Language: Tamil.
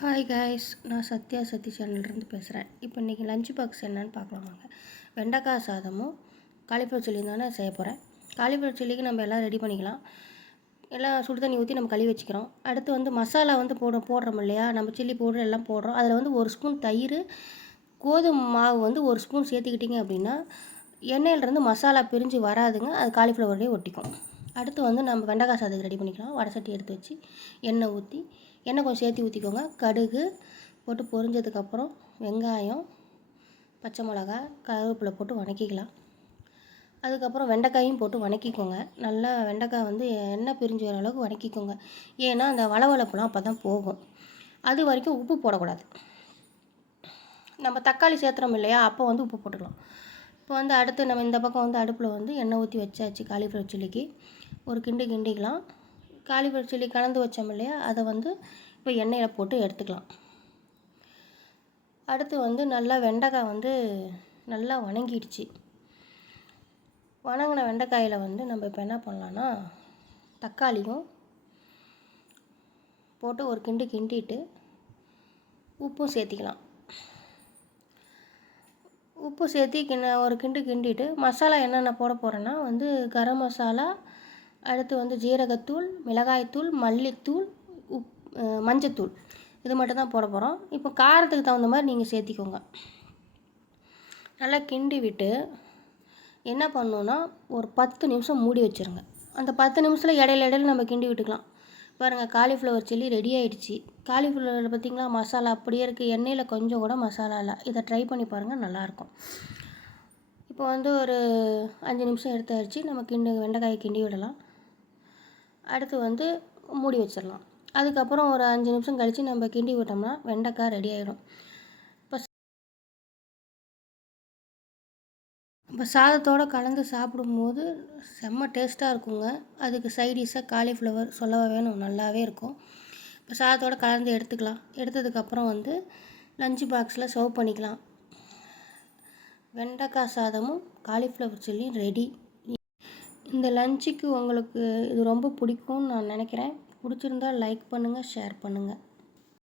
ஹாய் காய்ஸ், நான் சத்யா சத்தி சேனல்லேருந்து பேசுகிறேன். இப்போ இன்றைக்கி லஞ்ச் பாக்ஸ் என்னென்னு பார்க்கலாம் வாங்க. வெண்டைக்காய் சாதமும் காலிஃப்ளவர் சில்லியும் தானே செய்ய போகிறேன். காலிஃப்ளவர் சில்லிக்கு நம்ம எல்லாம் ரெடி பண்ணிக்கலாம். எல்லாம் சுடு தண்ணி ஊற்றி நம்ம கழுவி வச்சுக்கிறோம். அடுத்து வந்து மசாலா வந்து போடுறோம் இல்லையா, நம்ம சில்லி பவுடர் எல்லாம் போடுறோம். அதில் வந்து 1 ஸ்பூன் தயிர், கோதுமை மாவு வந்து 1 ஸ்பூன் சேர்த்துக்கிட்டிங்க அப்படின்னா எண்ணெயிலேருந்து மசாலா பிரிஞ்சு வராதுங்க, அது காலிஃப்ளவர்லேயே ஒட்டிக்கும். அடுத்து வந்து நம்ம வெண்டைக்காய் சாதத்துக்கு ரெடி பண்ணிக்கலாம். வடை சட்டி எடுத்து வச்சு எண்ணெய் ஊற்றி, எண்ணெய் கொஞ்சம் சேர்த்து ஊற்றிக்கோங்க. கடுகு போட்டு பொரிஞ்சதுக்கப்புறம் வெங்காயம், பச்சை மிளகா, கருவேப்பிலை போட்டு வதக்கிக்கலாம். அதுக்கப்புறம் வெண்டைக்காயும் போட்டு வதக்கிக்கோங்க. நல்லா வெண்டைக்காய் வந்து எண்ணெய் பிரிஞ்சு வர அளவுக்கு வதக்கிக்கோங்க. ஏன்னா அந்த வளவளப்புலாம் அப்போ தான் போகும். அது வரைக்கும் உப்பு போடக்கூடாது. நம்ம தக்காளி சேர்த்துறோம் இல்லையா, அப்போ வந்து உப்பு போட்டுக்கலாம். இப்போ வந்து அடுத்து நம்ம இந்த பக்கம் வந்து அடுப்பில் வந்து எண்ணெய் ஊற்றி வச்சாச்சு. காலிஃப்ளவர் சில்லிக்கு ஒரு கிண்டிக்கலாம். காலிஃப்ளவர் சில்லி கலந்து வச்சோம் இல்லையா, அதை வந்து இப்போ எண்ணெயில் போட்டு எடுத்துக்கலாம். அடுத்து வந்து நல்லா வெண்டைக்காய் வந்து நல்லா வணங்கிடுச்சு. வணங்கின வெண்டைக்காயில் வந்து நம்ம இப்போ என்ன பண்ணலான்னா, தக்காளியும் போட்டு ஒரு கிண்டிட்டு உப்பும் சேர்த்திக்கலாம். உப்பு சேர்த்தி ஒரு கிண்டிட்டு மசாலா என்னென்ன போட போகிறேன்னா வந்து கரம் மசாலா, அடுத்து வந்து ஜீரகத்தூள், மிளகாய்த்தூள், மல்லித்தூள், மஞ்சத்தூள், இது மட்டும் தான் போட போகிறோம். இப்போ காரத்துக்கு தகுந்த மாதிரி நீங்கள் சேர்த்திக்கோங்க. நல்லா கிண்டி விட்டு என்ன பண்ணணுன்னா ஒரு 10 நிமிஷம் மூடி வச்சுருங்க. அந்த 10 நிமிஷத்தில் இடையில நம்ம கிண்டி விட்டுக்கலாம். பாருங்கள், காலிஃப்ளவர் சில்லி ரெடி ஆகிடுச்சு. காலிஃப்ளவர் பார்த்திங்களா, மசாலா அப்படியே இருக்குது, எண்ணெயில் கொஞ்சம் கூட மசாலா இல்லை. இதை ட்ரை பண்ணி பாருங்கள், நல்லாயிருக்கும். இப்போ வந்து ஒரு 5 நிமிஷம் எடுத்தாச்சு. நம்ம வெண்டைக்காயை கிண்டி விடலாம். அடுத்து வந்து மூடி வச்சிடலாம். அதுக்கப்புறம் ஒரு 5 நிமிஷம் கழித்து நம்ம கிண்டி விட்டோம்னா வெண்டைக்காய் ரெடி ஆகிடும். இப்போ சாதத்தோடு கலந்து சாப்பிடும்போது செம்ம டேஸ்ட்டாக இருக்குங்க. அதுக்கு சைடிஷாக காலிஃப்ளவர் சொல்லவா வேணும், நல்லாவே இருக்கும். இப்போ சாதத்தோடு கலந்து எடுத்துக்கலாம். எடுத்ததுக்கப்புறம் வந்து லஞ்ச் பாக்ஸில் சர்வ் பண்ணிக்கலாம். வெண்டைக்காய் சாதமும் காலிஃப்ளவர் சில்லியும் ரெடி. இந்த லஞ்சுக்கு உங்களுக்கு இது ரொம்ப பிடிக்கும்னு நான் நினைக்கிறேன். பிடிச்சிருந்தால் லைக் பண்ணுங்கள், ஷேர் பண்ணுங்கள்.